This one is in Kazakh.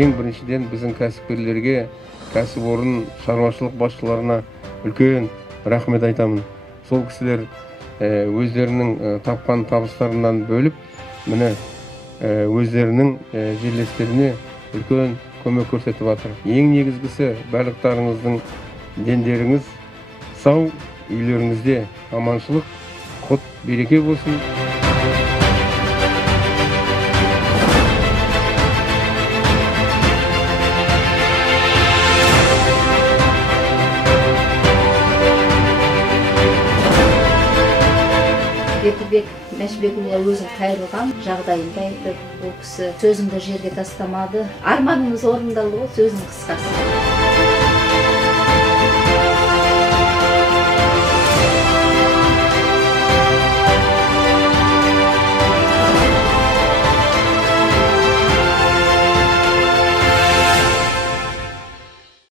Ең біріншіден біздің кәсіпкерлерге, кәсіпорын шаруашылық басшыларына үлкен рахмет айтамын. Сол кісілер өздерінің тапқан табыстарынан бөліп, міне өздерінің жерлестеріне үлкен көмек көрсетіп жатыр. Ең негізгісі барлықтарыңыздың дендеріңіз сау, үйлеріңізде аманшылық, құт, береке болсын. Бекірбек Мәшбекұлы өзің қайрылған жағдайында айтып, ол кісі сөзіңді жерге тастамады. Арманымыз орындалды ғой, сөзің қысқасы.